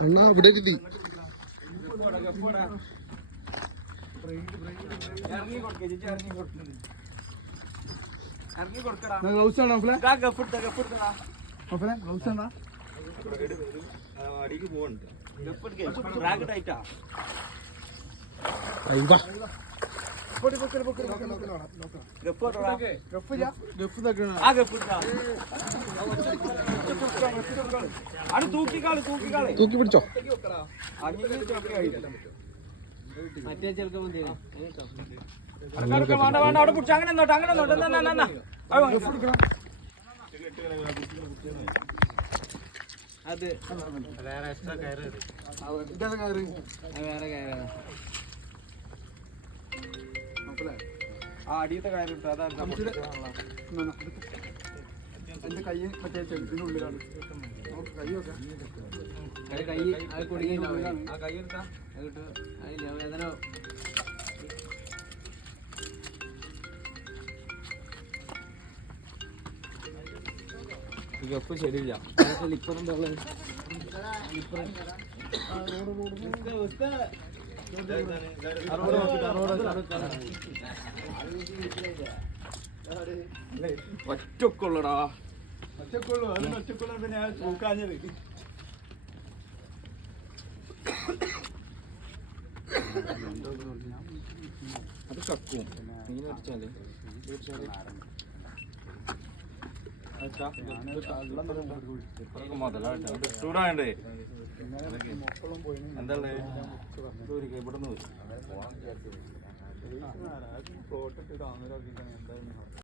അണ്ണാ ഇവിടെ ഇരുത്തി അടിക്ക് പോകണ്ട് തൂക്കി പിടിച്ചോ മറ്റേ ചെറുക്കം അവിടെ പിടിച്ചു അങ്ങനെ അത് വേറെ എക്സ്ട്രാ കയറ് വേറെ കയറാ ആ അടിയത്തെ കാര്യം കിട്ടും അതാണ് എന്റെ കൈ മറ്റേ ചെറുപ്പിനുള്ളിലാണ് കൈ കൈ അത് കുടുങ്ങിയിട്ടുണ്ടാവും ആ കൈ എടുത്താ അത് കിട്ടും അതില്ല വേദന ഗപ്പ് ശരിയില്ല ലിപ്പറുണ്ട് ഒറ്റക്കൊള്ളടാ ഒറ്റക്കൊള്ളു അതിന് ഒറ്റക്കൊള്ളു പിന്നെ ഞാൻ തൂക്കാഞ്ഞത് അത് കക്കും മീൻ അടിച്ചാല് മുതലായിട്ട് ചൂടാണ്ടേ എന്താ ഇവിടെ നിന്ന്